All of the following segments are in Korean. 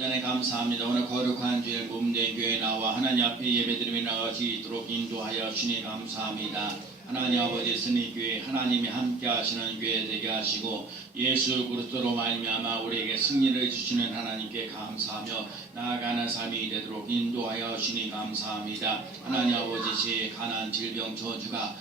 하나님 감사합니다. 오늘 거룩한 주일 몸된 교회 나와 하나님 앞에 예배드리며 나갈 수 있도록 인도하여 주니 감사합니다. 하나님 아버지 승리교회 하나님이 함께 하시는 교회 되게 하시고 예수 그리스도로 말미암아 우리에게 승리를 주시는 하나님께 감사하며 나아가는 삶이 되도록 인도하여 주니 감사합니다. 하나님 아버지 가난 질병 저주가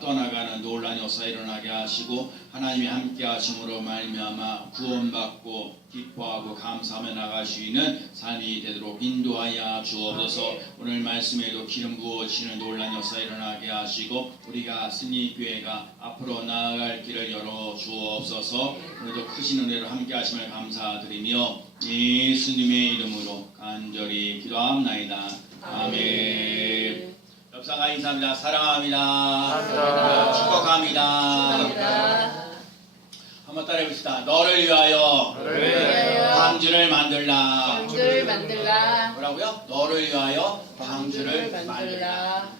떠나가는 놀란 역사 일어나게 하시고 하나님이 함께 하심으로 말미암아 구원받고 기뻐하고 감사하며 나갈 수 있는 삶이 되도록 인도하여 주옵소서. 오늘 말씀에도 기름 부어지는 놀란 역사 일어나게 하시고 우리가 승리교회가 앞으로 나아갈 길을 열어 주옵소서. 오늘도 크신 은혜로 함께 하심을 감사드리며 예수님의 이름으로 간절히 기도합나이다. 아멘. 옆사가 인사합니다. 사랑합니다. 축복합니다. 한번 따라해봅시다. 너를 위하여 방주를 만들라. 뭐라고요? 너를 위하여 방주를 만들라.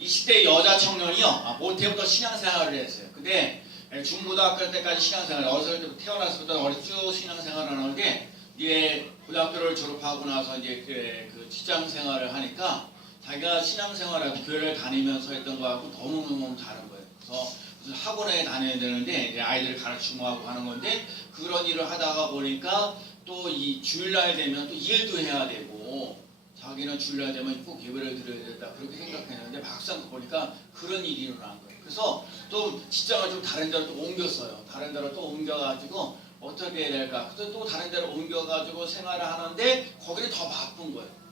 20대 여자 청년이요, 모태부터 신앙생활을 했어요. 근데 중고등학교 때까지 신앙생활, 어렸을 때부터 태어났을 때부터 쭉 신앙생활을 하는데 이제 고등학교를 졸업하고 나서 이제 그 직장생활을 하니까 자기가 신앙생활하고 교회를 다니면서 했던 거하고 너무너무 다른 거예요. 그래서 무슨 학원에 다녀야 되는데 이제 아이들을 가르치고 하고 하는 건데 그런 일을 하다가 보니까 또 이 주일날 되면 또 일도 해야 되고 자기는 주일날 되면 꼭 예배를 드려야 된다 그렇게 생각했는데 막상 보니까 그런 일이 일어난 거예요. 그래서 또 직장을 좀 다른 데로 또 옮겼어요. 다른 데로 또 옮겨가지고 어떻게 해야 될까? 그래서 또 다른 데로 옮겨가지고 생활을 하는데 거기는 더 바쁜 거예요.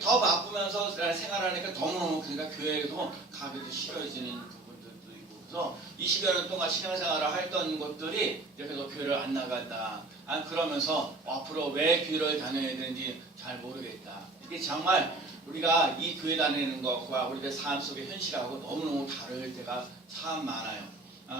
더 바쁘면서 생활하니까 너무너무 그러니까 교회에도 가기도 싫어지는 부분들도 있고 그래서 20여 년 동안 신앙생활을 했던 것들이 이제 그래서 교회를 안 나간다. 그러면서 앞으로 왜 교회를 다녀야 되는지 잘 모르겠다. 이게 정말 우리가 이 교회 다니는 것과 우리의 삶 속의 현실하고 너무너무 다를 때가 참 많아요.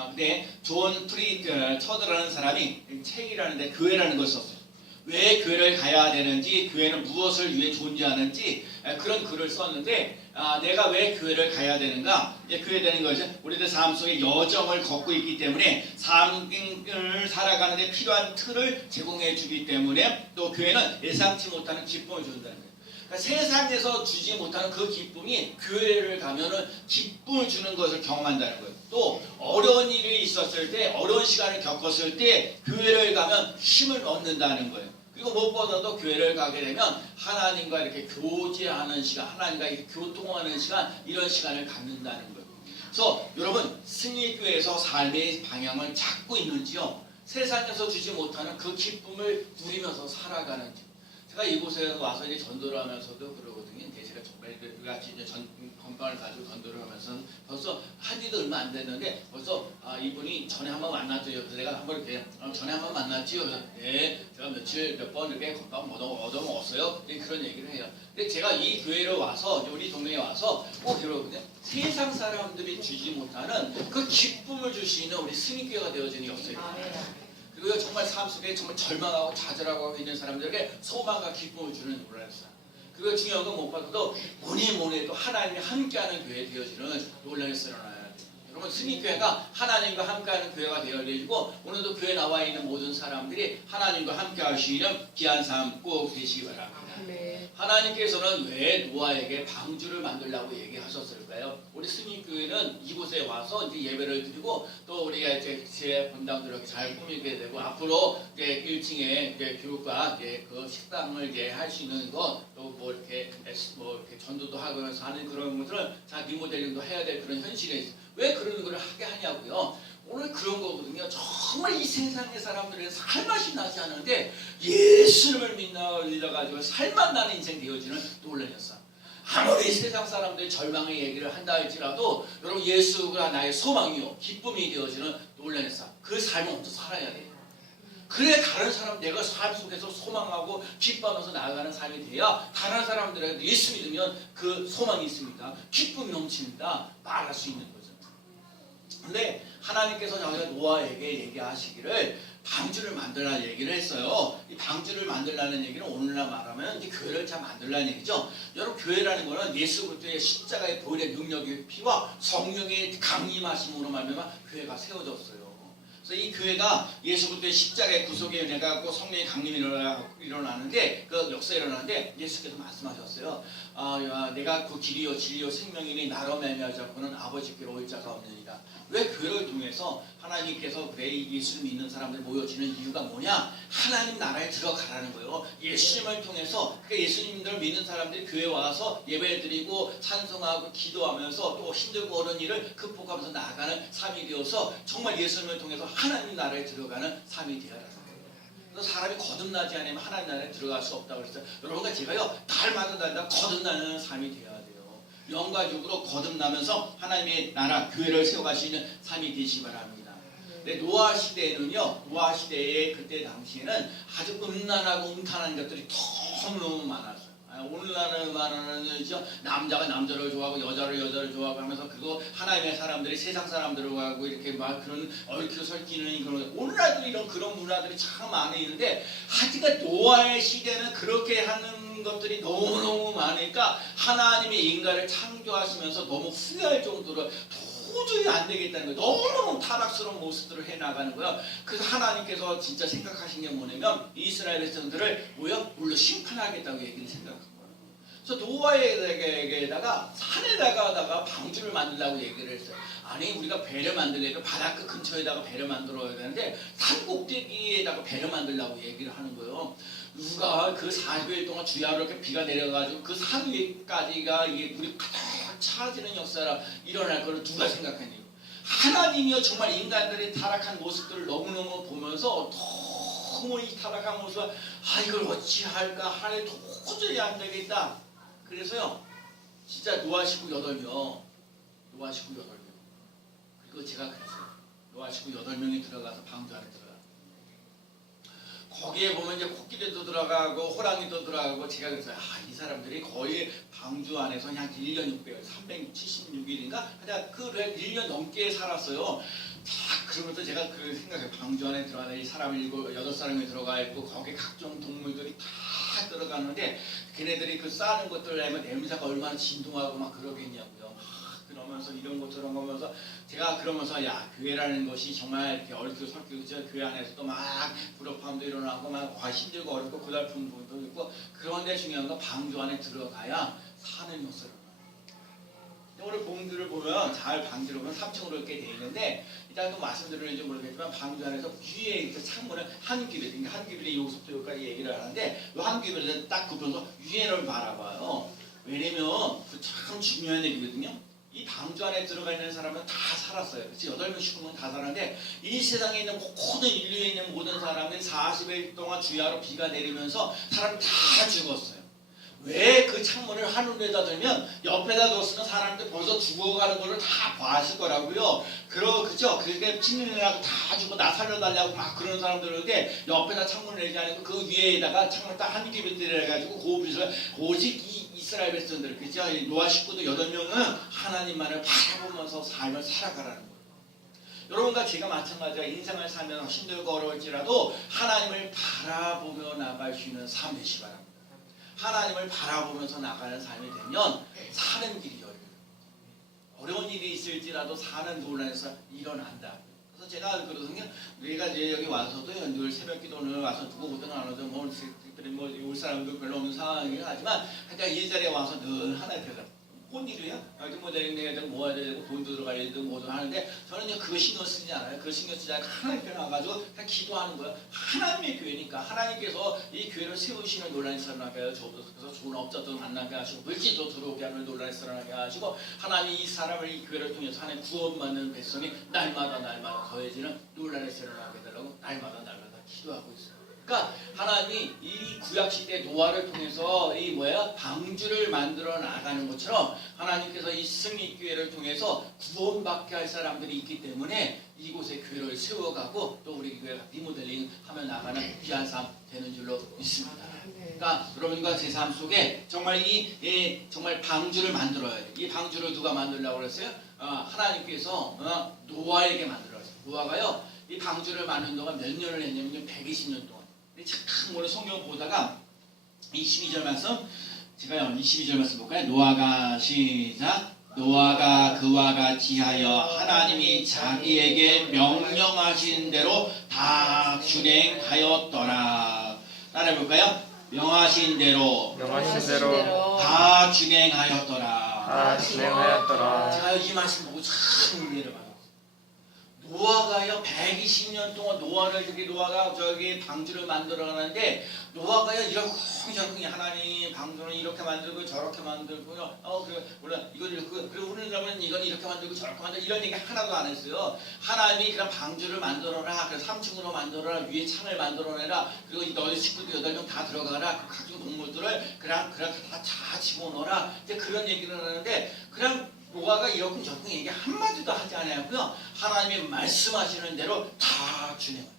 근데 존 프리처드라는 사람이 책이라는데 교회라는 걸 썼어요. 왜 교회를 가야 되는지, 교회는 무엇을 위해 존재하는지 그런 글을 썼는데 내가 왜 교회를 가야 되는가? 교회 되는 것은 우리들 삶 속에 여정을 걷고 있기 때문에 삶을 살아가는 데 필요한 틀을 제공해 주기 때문에 또 교회는 예상치 못하는 기쁨을 준다는 거예요. 그러니까 세상에서 주지 못하는 그 기쁨이 교회를 가면은 기쁨을 주는 것을 경험한다는 거예요. 또 어려운 일이 있었을 때, 어려운 시간을 겪었을 때 교회를 가면 힘을 얻는다는 거예요. 그리고 무엇보다도 교회를 가게 되면 하나님과 이렇게 교제하는 시간, 하나님과 이렇게 교통하는 시간, 이런 시간을 갖는다는 거예요. 그래서 여러분 승리교회에서 삶의 방향을 잡고 있는지요? 세상에서 주지 못하는 그 기쁨을 누리면서 살아가는지. 제가 이곳에 와서 이제 전도를 하면서도 그러거든요. 제가 정말 같이 이제 건강을 가지고 전도를 하면서 벌써 한 지도 얼마 안 됐는데 벌써 이분이 전에 한번 만났죠. 그래서 내가 한번 이렇게 전에 한번 만났지요. 그래서 네, 제가 며칠 몇 번 이렇게 건강 얻어 먹었어요. 그런 얘기를 해요. 근데 제가 이 교회를 와서 우리 동네에 와서 꼭 이러거든요. 세상 사람들이 주지 못하는 그 기쁨을 줄 수 있는 우리 승리교회가 되어지는 역사입니다. 그리고 정말 삶 속에 정말 절망하고 좌절하고 있는 사람들에게 소망과 기쁨을 주는 놀라웠어요. 그리고 중요한 건 무엇보다도 뭐니 해도 하나님이 함께하는 교회 되어지는 놀라운 역사가 일어나야 돼요. 여러분 승리교회가 하나님과 함께하는 교회가 되어지고 오늘도 교회에 나와 있는 모든 사람들이 하나님과 함께 하시는 귀한 삶 꼭 되시기 바랍니다. 네. 하나님께서는 왜 노아에게 방주를 만들라고 얘기하셨을까요? 우리 승리교회는 이곳에 와서 이제 예배를 드리고 또 우리가 이제 제 본당들을 잘 꾸미게 되고 앞으로 이제 1층에 이제 교육과 이제 그 식당을 이제 할 수 있는 것 또 뭐 이렇게 전도도 하면서 하는 그런 것들을 다 리모델링도 해야 될 그런 현실에 있어요. 왜 그런 걸 하게 하냐고요? 오늘 그런 거거든요. 정말 이 세상의 사람들의 살맛이 나지 않은데 예수님을 믿어가지고 살맛 나는 인생 되어지는 놀라운 역사. 아무리 세상 사람들이 절망의 얘기를 한다 할지라도 여러분 예수가 나의 소망이요 기쁨이 되어지는 놀라운 역사. 그 삶을 먼저 살아야 돼요. 그래 다른 사람 내가 삶 속에서 소망하고 기뻐하면서 나아가는 삶이 돼야 다른 사람들에게 예수 믿으면 그 소망이 있습니다. 기쁨이 넘칩니다. 말할 수 있는 거죠. 근데 하나님께서 여기서 노아에게 얘기하시기를 방주를 만들라는 얘기를 했어요. 이 방주를 만들라는 얘기는 오늘날 말하면 이제 교회를 잘 만들라는 얘기죠. 여러분 교회라는 거는 예수 그리스도의 십자가의 보혈의 능력의 피와 성령의 강림하심으로 말미암아 교회가 세워졌어요. 그래서 그래서 이 교회가 예수 그리스도의 십자가의 구속의 은혜가 갖고 성령의 강림이 일어나는데 그 역사에 일어나는데 예수께서 말씀하셨어요. 내가 그 길이요 진리요 생명이니 나로 말미암아 그는 아버지께로 올 자가 없느니라. 왜 교회를 통해서 하나님께서 그래 예수를 믿는 사람들 모여지는 이유가 뭐냐? 하나님 나라에 들어가라는 거예요. 예수님을 통해서 그러니까 예수님을 믿는 사람들이 교회 와서 예배드리고 찬송하고 기도하면서 또 힘들고 어려운 일을 극복하면서 나아가는 삶이 되어서 정말 예수님을 통해서 하나님 나라에 들어가는 삶이 되어야 합니다. 그래서 사람이 거듭나지 않으면 하나님 나라에 들어갈 수 없다고 그랬어요. 여러분과 제가요 날마다 거듭나는 삶이 되어야 돼요. 영가적으로 거듭나면서 하나님의 나라 교회를 세워갈 수 있는 삶이 되시기 바랍니다. 근데 노아 시대에는요, 노아 시대에 그때 당시에는 아주 음란하고 음탄한 것들이 너무너무 많았어요. 오늘날은 남자가 남자를 좋아하고 여자를 좋아하고 하면서 그거 하나님의 사람들이 세상 사람들하고 하고 이렇게 막 그런 얽혀 설키는 그런 오늘날도 이런 그런 문화들이 참 많이 있는데 하여간 노아의 시대는 그렇게 하는 것들이 너무너무 많으니까 하나님의 인간을 창조하시면서 너무 후회할 정도로 도저히 안 되겠다는 거예요. 너무너무 타락스러운 모습들을 해나가는 거예요. 그래서 하나님께서 진짜 생각하신 게 뭐냐면 이스라엘 백성들을 물로 심판하겠다고 얘기를 생각한 거예요. 그래서 노아에게다가 산에다가 방주를 만들라고 얘기를 했어요. 아니 우리가 배를 만들려면 바닷가 근처에다가 배를 만들어야 되는데 산 꼭대기에다가 배를 만들라고 얘기를 하는 거예요. 누가 그 40일 동안 주야로 이렇게 비가 내려가지고 그 산 위까지가 이게 물이 가득 차지는 역사가 일어날 거를 누가 생각했냐고. 하나님이요 정말 인간들의 타락한 모습들을 너무너무 보면서 너무 이 타락한 모습을 이걸 어찌할까 하나님 도저히 안 되겠다. 그래서요 진짜 노아 식구 8명 그리고 제가 그랬어요. 노아 식구 8명이 들어가서 방주 안에 들어가요. 거기에 보면 이제 코끼리도 들어가고 호랑이도 들어가고 제가 그랬어요. 이 사람들이 거의 방주 안에서 그냥 1년 600일 376일인가 그냥 그 1년 넘게 살았어요. 그러면서 제가 그 생각해요. 방주 안에 들어가는 이 사람 8사람이 들어가 있고 거기 각종 동물들이 다 들어가는데 걔네들이 그 싸는 것들 하면 냄새가 얼마나 진동하고 막 그러겠냐고요. 그러면서 이런 것처럼 보면서 제가 그러면서 교회라는 것이 정말 이렇게 얽히고 설키고 교회 안에서도 막 불협화음도 일어나고 막 힘들고 어렵고 고달픈 부분도 있고 그런데 중요한 건 방주 안에 들어가야 사는 역사를 오늘 봉들을 보면 잘 방지를 보면 3층으로 이렇게 되어 있는데 이따 또 말씀드리는지 모르겠지만 방주 안에서 위에 이렇게 창문을 한 귀벨, 그러니까 한 귀벨이 여기서부터 여기까지 얘기를 하는데 이 한 귀벨을 딱 굽혀서 위에를 바라봐요. 왜냐면 그 참 중요한 얘기거든요. 이 방주 안에 들어가 있는 사람은 다 살았어요. 그치? 8명, 19명 다 살았는데 이 세상에 있는 모든 인류에 있는 모든 사람들이 40일 동안 주야로 비가 내리면서 사람 다 죽었어요. 왜 그 창문을 하늘에다 들면 옆에다 뒀으면 사람들 벌써 죽어가는 거를 다 봤을 거라고요. 그죠? 그게 찍느라고 다 죽고 나 살려달라고 막 그러는 사람들인데 옆에다 창문을 내지 않고 그 위에다가 창문을 딱 한 개를 들여가지고 고빛을 오직 이 이스라엘 백성들 그죠? 노아 식구도 8명은 하나님만을 바라보면서 삶을 살아가라는 거예요. 여러분과 제가 마찬가지로 인생을 살면 힘들고 어려울지라도 하나님을 바라보며 나갈 수 있는 삶 되시기 바랍니다. 하나님을 바라보면서 나가는 삶이 되면 사는 길이 열려요. 어려운 일이 있을지라도 사는 논란에서 일어난다. 그래서 제가 그러거든요. 우리가 이제 여기 와서도 늘 새벽 기도를 와서 누구 오든 안 오든 올 사람도 별로 없는 상황이긴 하지만 그러니까 이 자리에 와서 늘 하나님 앞에서 뭔 일이야? 뭐 내야 되고 뭐 해야 되고 돈도 들어가야 되고 뭐도 하는데 저는 그거 신경 쓰지 않아요. 그거 신경 쓰지 않고 하나님 앞에 나가지고 그냥 기도하는 거예요. 하나님의 교회니까 하나님께서 이 교회를 세우시는 논란이 일어나게 하여 저도 그래서 좋은 업자도 만나게 하시고 물질도 들어오게 하는 논란이 일어나게 하시고 하나님 이 사람을 이 교회를 통해서 하나님 구원받는 백성이 날마다 더해지는 논란이 일어나게 해달라고 날마다 기도하고 있어요. 그러니까 하나님이 이 구약시대 노아를 통해서 이 방주를 만들어 나가는 것처럼 하나님께서 이 승리교회를 통해서 구원받게 할 사람들이 있기 때문에 이곳에 교회를 세워가고 또 우리 교회가 리모델링 하며 나가는 귀한 삶 되는 줄로 믿습니다. 그러니까 여러분과 제 삶 속에 정말 정말 방주를 만들어야 돼요. 이 방주를 누가 만들려고 그랬어요? 하나님께서 노아에게 만들었어요. 노아가요 이 방주를 만드는 동안 몇 년을 했냐면 120년 동안. 참 오늘 성경 보다가 22절 말씀 제가 22절 말씀 볼까요? 노아가 시작 노아가 그와 같이 하여 하나님이 자기에게 명령하신 대로 다 준행하였더라. 따라해볼까요? 명하신 대로 다 준행하였더라. 제가 이 말씀 보고 참 은혜를 받았어요. 노아가요 120년 동안 노아가 저기 방주를 만들어 가는데 노아가요 이렇게 하나님 방주는 이렇게 만들고 저렇게 만들고요. 그래 물론 이건 이렇게 그리고 우리는 이건 이렇게 만들고 저렇게 만들고 이런 얘기 하나도 안 했어요. 하나님이 그냥 방주를 만들어라. 그래서 3층으로 만들어라. 위에 창을 만들어내라. 그리고 너희 식구들 8명 다 들어가라. 각종 동물들을 그냥 다 집어넣어라. 이제 그런 얘기를 하는데 그냥 노아가 이렇게 저렇게 얘기 한마디도 하지 않았고요. 하나님이 말씀하시는 대로 다 준행해요.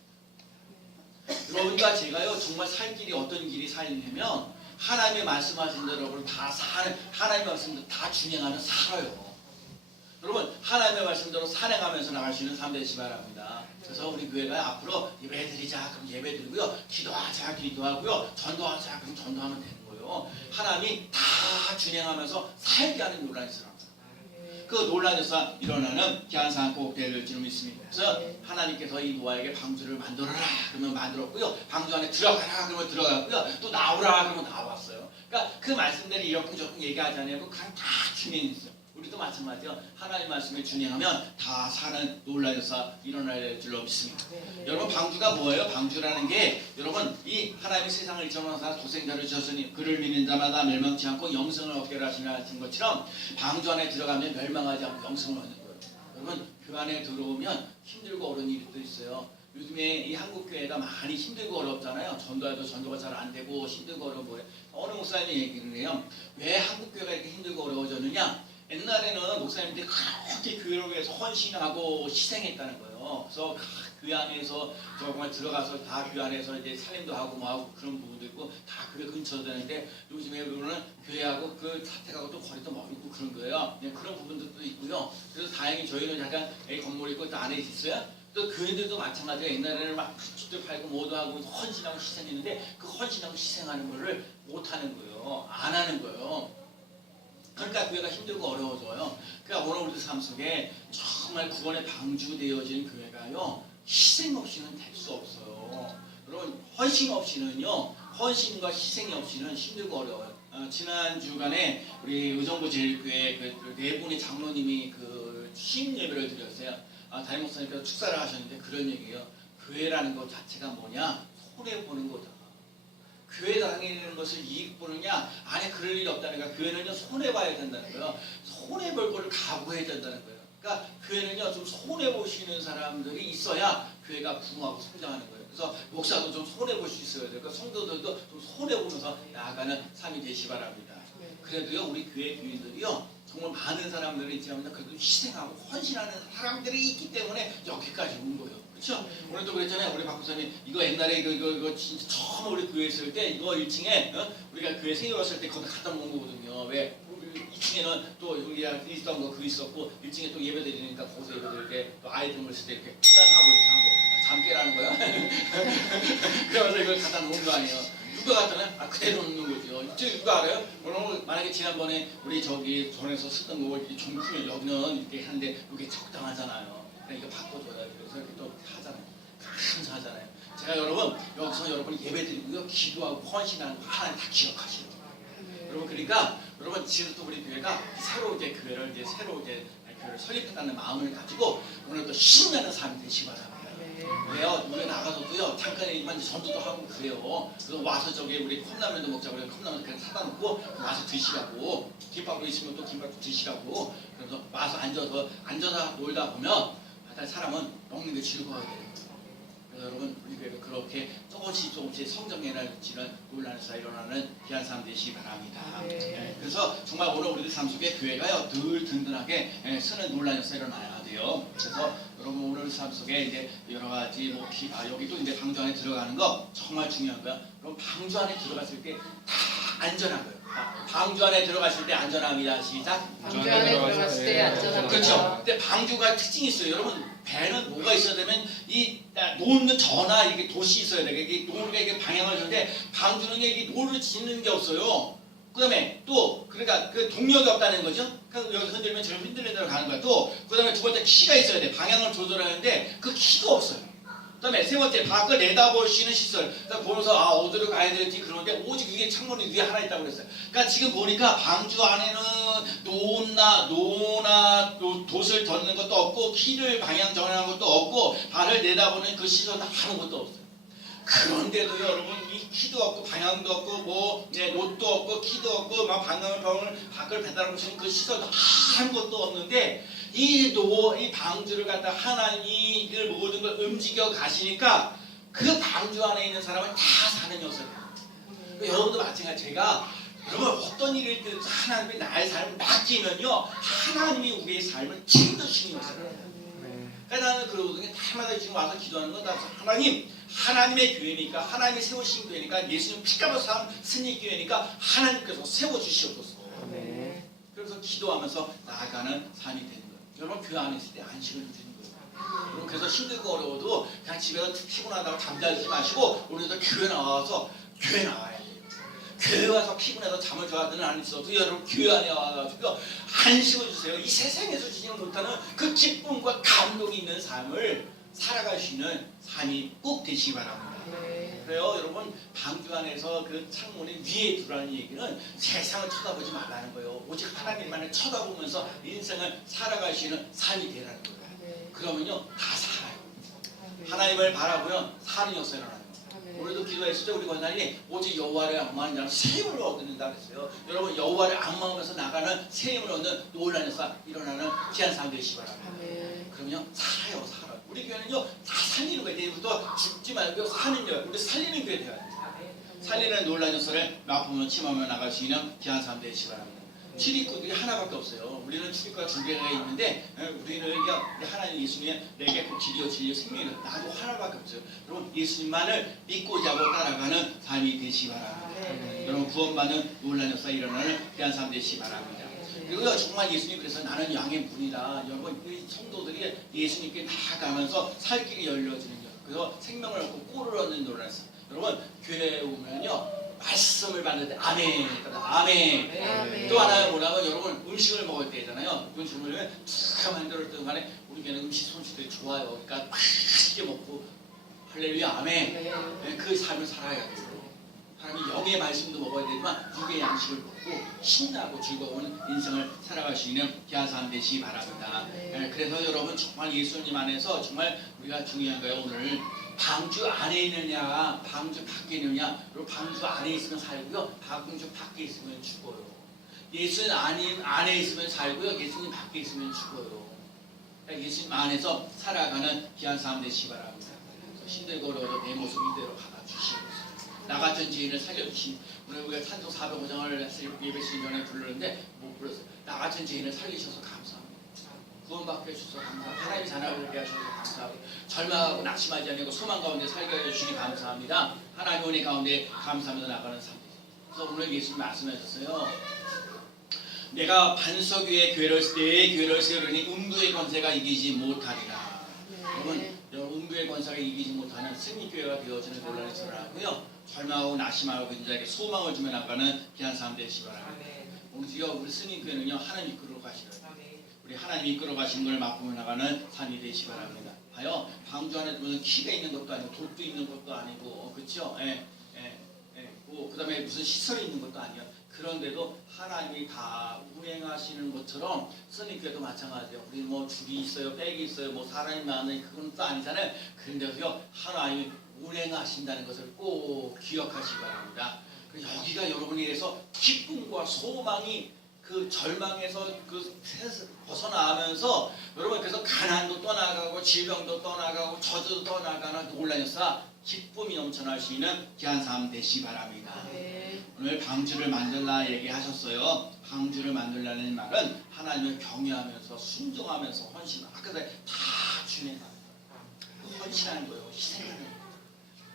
그러니까 제가요 정말 살 길이 어떤 길이 살려면 하나님이 말씀하신 대로 여러분 다 사는 하나님의 말씀대로 다 준행하는 살아요. 여러분 하나님의 말씀대로 산행하면서 나갈 수 있는 삶 되시기 바랍니다. 그래서 우리 교회가 앞으로 예배드리자 그럼 예배드리고요. 기도하자 기도하고요. 전도하자 그럼 전도하면 되는 거예요. 하나님이 다 준행하면서 살게 하는 논란이 있어요. 그 논란에서 일어나는 기한상 꼭 될 줄 믿습니다. 그래서 하나님께서 이 노아에게 방주를 만들어라 그러면 만들었고요. 방주 안에 들어가라 그러면 들어갔고요. 또 나오라 그러면 나왔어요. 그러니까 그 말씀들이 이렇게 저렇게 얘기하지 않고 그냥 다 준행했어요. 우리도 마찬가지요. 하나님 말씀에 준행하면 다 사는 놀라워서 일어날 줄로 믿습니다. 여러분 방주가 뭐예요? 방주라는 게 여러분 이 하나님이 세상을 이처럼 고생자를 주셨으니 그를 믿는 자마다 멸망치 않고 영생을 얻게 하시는 것처럼 방주 안에 들어가면 멸망하지 않고 영생을 얻는 거예요. 여러분 그 안에 들어오면 힘들고 어려운 일도 있어요. 요즘에 이 한국교회가 많이 힘들고 어렵잖아요. 전도해도 전도가 잘 안 되고 힘들고 어려운 거예요. 어느 목사님이 얘기를 해요. 왜 한국교회가 이렇게 힘들고 어려워졌느냐? 옛날에는 목사님들이 그렇게 교회를 위해서 헌신하고 희생했다는 거예요. 그래서 교회 안에서 정말 들어가서 다 교회 안에서 이제 살림도 하고 뭐하고 그런 부분도 있고 다 교회 근처로 되는데 요즘에 보면은 교회하고 그 사택하고 또 거리도 멀고 그런 거예요. 그런 부분들도 있고요. 그래서 다행히 저희는 약간 건물이 있고 또 안에 있어요. 또 교회들도 마찬가지예요. 옛날에는 막 굿즈도 팔고 뭐도 하고 헌신하고 희생했는데 그 헌신하고 희생하는 거를 못 하는 거예요. 안 하는 거예요. 그러니까 교회가 힘들고 어려워져요. 그러니까 오늘 우리 삶 속에 정말 구원의 방주되어진 교회가요 희생 없이는 될 수 없어요. 여러분 헌신 없이는요 헌신과 희생이 없이는 힘들고 어려워요. 지난 주간에 우리 의정부 제일교회 그 네 분의 장로님이 그 신 예배를 드렸어요. 담임 목사님께서 축사를 하셨는데 그런 얘기예요. 교회라는 것 자체가 뭐냐? 손해 보는 거다. 교회 다니는 것을 이익 보느냐? 아니 그럴 일이 없다는 거야. 교회는요 손해봐야 된다는 거예요. 손해볼 거를 각오해야 된다는 거예요. 그러니까 교회는요 좀 손해보시는 사람들이 있어야 교회가 부흥하고 성장하는 거예요. 그래서 목사도 좀 손해볼 수 있어야 돼요. 그러니까 성도들도 좀 손해보면서 나아가는 삶이 되시 바랍니다. 그래도요 우리 교회 교인들이요 정말 많은 사람들이 있지만 그래도 희생하고 헌신하는 사람들이 있기 때문에 여기까지 온 거예요. 그렇죠? 오늘도 그랬잖아요. 우리 박 목사님 이거 옛날에 이거 진짜 처음 우리 교회 있을 때 이거 1층에 우리가 교회 생겼을 때 거기 갖다 놓은 거거든요. 왜? 2층에는 또 우리가 있었던 거 그거 있었고 1층에 또 예배 드리니까 거기서 예배 드릴 때 또 아이들 있을 때 이렇게 피란하고 이렇게 하고 잠 깨라는 거야. 그러면서 이걸 갖다 놓은 거 아니에요. 누가 갖다는 그대로 놓는 거죠. 누가 알아요? 오늘 만약에 지난번에 우리 저기 전에서 쓰던 거 이렇게 좀 크면 여기는 이렇게 하는데 이게 적당하잖아요. 그러니까 이거 바꿔줘야 돼요. 그래서 이렇게 또 하잖아요. 감사하잖아요. 제가 여러분 여기서 여러분 예배드리고요 기도하고 헌신하는 거 하나님 다 기억하시는 거예요. 여러분 그러니까 여러분 지금 또 우리 교회가 새로 이제 교회를 이제 새로 이제 교회를 설립했다는 마음을 가지고 오늘 또 신나는 삶이 되시기 바랍니다. 왜요? 우리 나가서도요 잠깐 일반 전도도 하고 그래요. 그래서 와서 저기 우리 컵라면도 먹자고 그래. 컵라면 그냥 사다 놓고 와서 드시라고. 김밥으로 있으면 또 김밥 드시라고. 그래서 와서 앉아서 놀다 보면 사람은 먹는 게 즐거워야 돼요. 그래서 여러분 우리 교회가 그렇게 조금씩 성장해나지는 논란에서 일어나는 귀한 삶 되시기 바랍니다. 그래서 정말 오늘 우리들 삶 속에 교회가요 늘 든든하게 쓰는 논란에서 일어나야 돼요. 그래서 여러분 오늘 삶 속에 이제 여러 가지 여기도 이제 방주 안에 들어가는 거 정말 중요한 거야. 그럼 방주 안에 들어갔을 때 다 안전한 거예요. 방주 안에 들어갔을 때 안전합니다. 시작. 방주 안에 들어갔을 때 안전합니다. 그렇죠. 근데 방주가 특징이 있어요. 여러분 배는 뭐가 있어야 되면 이 놓는 전화 이게 돋이 있어야 돼. 이게 노루가 이게 방향을 주는데 방주는 이게 노를 짓는 게 없어요. 그다음에 또 그러니까 그 동력이 없다는 거죠. 그러니까 여기서 흔들면 저를 흔들리는 대로 가는 거야. 또 그다음에 두 번째 키가 있어야 돼. 방향을 조절하는데 그 키가 없어요. 그다음에 세 번째 밖을 내다볼 수 있는 시설. 그러니까 보면서 어디로 가야 될지 그러는데 오직 위에 창문이 위에 하나 있다고 그랬어요. 그러니까 지금 보니까 방주 안에는 노나 돛을 덮는 것도 없고 키를 방향 정하는 것도 없고 발을 내다보는 그 시설도 아무것도 없어요. 그런데도 여러분 이 키도 없고 방향도 없고 돛도 없고 키도 없고 막 방향을 밖을 배달하고 있는 그 시설도 아무것도 없는데 이 방주를 갖다 하나님이 그 모든 걸 움직여 가시니까 그 방주 안에 있는 사람은 다 사는 요소예요. 여러분도 마찬가지. 제가 여러분 어떤 일이든 하나님이 나의 삶을 맡기면요 하나님이 우리의 삶을 책임지시는 요소예요. 그러니까 나는 그러거든요. 달마다 지금 와서 기도하는 건 다 하나님의 교회니까 하나님이 세우신 교회니까 예수님 피값으로 산 승리 교회니까 하나님께서 세워주시옵소서. 그래서 기도하면서 나아가는 삶이 되는 거예요. 여러분 교회 안에 있을 때 안식을 누리는 거예요. 여러분 그래서 힘들고 어려워도 그냥 집에서 피곤하다고 잠자지 마시고 오늘도 교회 나와야 돼요. 교회 와서 피곤해서 잠을 자는 안 있어도 여러분 교회 안에 와가지고 안식을 주세요. 이 세상에서 주지 못하는 그 기쁨과 감동이 있는 삶을 살아갈 수 있는 삶이 꼭 되시기 바랍니다. 그래요 여러분 방주 안에서 그 창문의 위에 두라는 얘기는 세상을 쳐다보지 말라는 거예요. 오직 하나님만을 쳐다보면서 인생을 살아갈 수 있는 삶이 되라는 거예요. 그러면요 다 살아요. 하나님을 바라보면 사는 역사가 일어나요. 오늘도 기도했을 때 우리 권사님이 오직 여호와를 악마하는 자는 새 힘을 얻는다 그랬어요. 여러분 여호와를 악마하면서 나가는 새 힘을 얻는 놀라는 역사 일어나는 귀한 삶 되시기 바랍니다. 그러면요 살아요. 우리 교회는요 다 살리는 거예요. 내일부터 죽지 말고 사는 교회. 우리 살리는 교회 되어야 돼요. 살리는 놀라는 역사를 아프면 침하며 나갈 수 있는 귀한 삶 되시기 바랍니다. 출입구들이 하나밖에 없어요. 우리는 출입구가 두 개가 있는데 우리는 우리 하나님 예수님의 내게 꼭 길이요 진리요 생명이요 나도 하나밖에 없어요. 여러분 예수님만을 믿고 자고 따라가는 삶이 되시기 바랍니다. 여러분 구원받는 놀라는 역사 일어나는 귀한 삶 되시기 바랍니다. 그리고 정말 예수님 그래서 나는 양의 문이다. 여러분 이 성도들이 예수님께 나아가면서 살 길이 열려지는 것. 그래서 생명을 얻고 꼴을 얻는 놀라는 역사. 여러분 교회에 오면요 말씀을 받을 때 아멘. 또 하나는 뭐냐면 여러분 음식을 먹을 때잖아요. 음식을 툭 만들었던 간에 우리 교회는 음식 솜씨들이 좋아요. 그러니까 맛있게 먹고 할렐루야 아멘. 그 삶을 살아야 돼요. 하나님이 영의 말씀도 먹어야 되지만 육의 양식을 먹고 신나고 즐거운 인생을 살아갈 수 있는 귀한 삶 되시기 바랍니다. 그래서 여러분 정말 예수님 안에서 정말 우리가 중요한 거예요. 오늘 방주 안에 있느냐 방주 밖에 있느냐. 여러분 방주 안에 있으면 살고요 방주 밖에 있으면 죽어요. 예수님 안에 있으면 살고요 예수님 밖에 있으면 죽어요. 그러니까 예수님 안에서 살아가는 귀한 삶 되시기 바랍니다. 힘들고 어려워도 내 모습 이대로 받아주시고 나 같은 죄인을 살려주신 오늘 우리가 찬송 405장을 예배 시기 전에 부르는데 못 불렀어요. 나 같은 죄인을 살리셔서 감사합니다. 구원받게 해주셔서 감사합니다. 하나님 자녀를 위해 하셔서 감사합니다. 절망하고 낙심하지 않고 소망 가운데 살게 해주시니 감사합니다. 하나님 은혜 가운데 감사하면서 나가는 삶. 그래서 오늘 예수님 말씀하셨어요. 내가 반석 위에 내 교회를 세우려니 음부의 권세가 이기지 못하리라. 여러분 음부의 권세가 이기지 못하는 승리교회가 되어지는 논란이 일어나고요. 절망하고 낙심하고 근자에게 소망을 주며 나가는 귀한 삶 되시기 바랍니다. 오늘요 우리 스님교회는요 하나님 이끌어 가시는 우리 하나님 이끌어 가시는 걸 맛보며 나가는 삶이 되시기 바랍니다. 봐요 방주 안에 무슨 키가 있는 것도 아니고 돌도 있는 것도 아니고 그렇죠? 그 다음에 무슨 시설이 있는 것도 아니에요. 그런데도 하나님이 다 운행하시는 것처럼 스님교회도 마찬가지예요. 우리 뭐 줄이 있어요, 백이 있어요, 뭐 사람이 많은 그건 또 아니잖아요. 그런데도요 하나님이 운행하신다는 것을 꼭 기억하시기 바랍니다. 여기가 여러분에 대해서 기쁨과 소망이 그 절망에서 벗어나면서 여러분 그래서 가난도 떠나가고 질병도 떠나가고 저주도 떠나가는 놀라운 역사 기쁨이 넘쳐날 수 있는 귀한 삶 되시기 바랍니다. 오늘 방주를 만들라 얘기하셨어요. 방주를 만들라는 말은 하나님을 경외하면서 순종하면서 헌신. 아까 다 주님 헌신하는 거예요. 희생하는 거예요.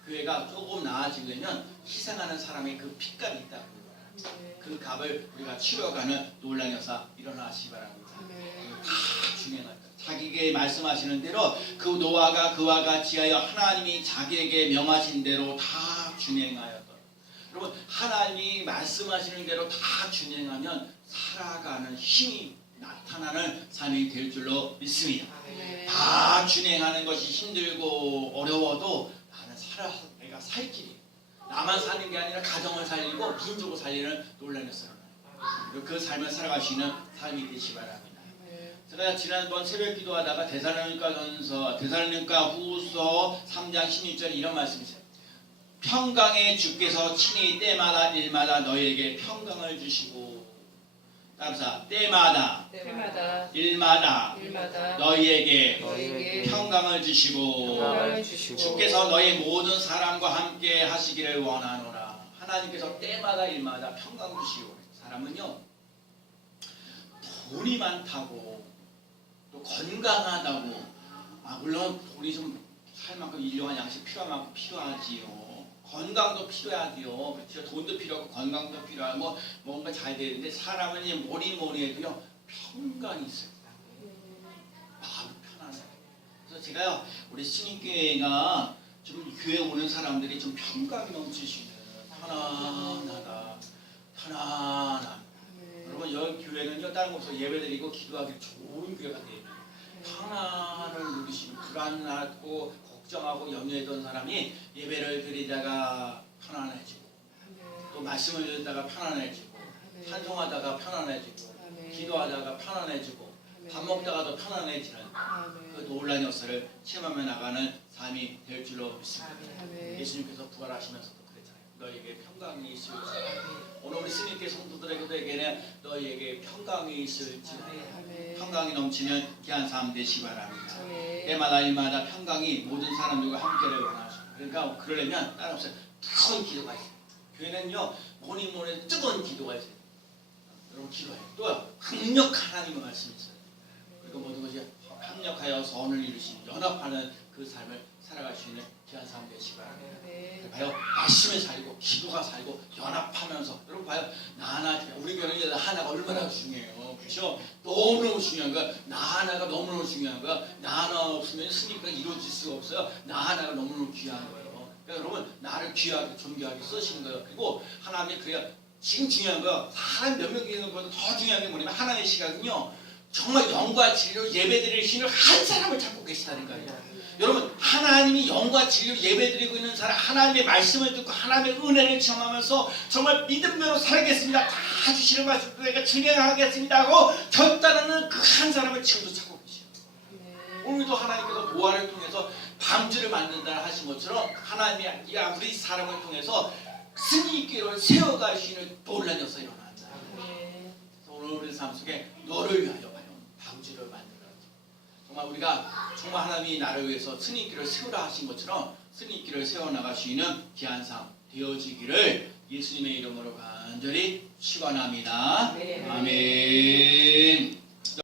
교회가 조금 나아지려면 희생하는 사람의 그 핏값이 있다는 거예요. 그 값을 우리가 치러가는 놀라운 역사 일어나시기 바랍니다. 다 중요한 자기에게 말씀하시는 대로 그 노아가 그와 같이 하여 하나님이 자기에게 명하신 대로 다 준행하였다. 여러분 하나님이 말씀하시는 대로 다 준행하면 살아가는 힘이 나타나는 삶이 될 줄로 믿습니다. 아멘. 다 준행하는 것이 힘들고 어려워도 나는 내가 살 길이 나만 사는 게 아니라 가정을 살리고 민족을 살리는 놀라는 사람 그 삶을 살아갈 수 있는 삶이 되시 바랍니다. 제가 지난번 새벽 기도하다가 데살로니가 후서 3장 16절 이런 말씀이 있어요. 평강의 주께서 친히 때마다 일마다 너희에게 평강을 주시고 따라서 때마다 일마다 너희에게 평강을 주시고 주께서 너희 모든 사람과 함께 하시기를 원하노라. 하나님께서 때마다 일마다 평강 주시고 사람은요 돈이 많다고 또 건강하다고 물론 돈이 좀 살 만큼 일용한 양식 필요한 만큼 필요하지요. 건강도 필요하지요. 그렇죠. 돈도 필요하고 건강도 필요하고 뭔가 잘 되는데 사람은 뭐니 해도요 평강이 있어요. 마음이 편안해요. 그래서 제가요 우리 신인교회가 좀 교회 오는 사람들이 좀 평강이 넘치시는 편안하다. 여러분 여기 교회는요 다른 곳에서 예배드리고 기도하기 좋은 교회가 돼요. 평안을 누리시는 불안하고 걱정하고 염려했던 사람이 예배를 드리다가 편안해지고 또 말씀을 듣다가 편안해지고 찬송하다가 편안해지고 기도하다가 편안해지고 밥 먹다가도 편안해지는 그 놀라운 역사를 체험하며 나가는 삶이 될 줄로 믿습니다. 예수님께서 부활하시면서도 그랬잖아요. 너희에게 평강이 있을지어다. 오늘 우리 스님께 성도들에게는 너희에게 평강이 있을지어다. 평강이 넘치는 귀한 삶 되시기 바랍니다. 때마다 일마다 평강이 모든 사람들과 함께를 원하십니다. 그러니까 그러려면 다른 없어요. 뜨거운 기도가 있어요. 교회는요 뭐니 해도 뜨거운 기도가 있어요. 여러분 기도해요. 또 강력 하나님의 말씀이 있어요. 그리고 모든 것이 합력하여 선을 이루시는 연합하는 그 삶을 살아갈 수 있는 귀한 삶 되시기 바랍니다. 봐요. 말씀에 살고 기도가 살고 연합하면서 여러분 봐요. 나 하나 우리 교회는 나 하나가 얼마나 중요해요. 그렇죠? 너무너무 중요한 거야. 나 하나가 너무너무 중요한 거야. 나 하나 없으면 승리가 이루어질 수가 없어요. 나 하나가 너무너무 귀한 거예요. 그러니까 여러분 나를 귀하게 존귀하게 쓰시는 거예요. 그리고 하나님이 그래야 지금 중요한 거 사람 몇 명 있는 것보다 더 중요한 게 뭐냐면 하나님의 시각은요 정말 영과 진리로 예배드릴 신을 한 사람을 찾고 계시다는 거예요. 여러분 하나님이 영과 진리로 예배드리고 있는 사람 하나님의 말씀을 듣고 하나님의 은혜를 체험하면서 정말 믿음대로 살겠습니다. 다 주시는 말씀도 내가 진행하겠습니다 하고 결단하는 그 한 사람을 지금도 찾고 계시요. 오늘도 하나님께서 보화를 통해서 방주를 만든다 하신 것처럼 하나님이 우리 사람을 통해서 승리길을 세워가시는 놀라운 역사가 일어난다. 오늘 우리 삶 속에 너를 위하여 방주를 만들어. 정말 우리가 정말 하나님이 나를 위해서 승리길을 세우라 하신 것처럼 승리길을 세워나갈 수 있는 귀한 삶 되어지기를 예수님의 이름으로 간절히 축원합니다. 아멘.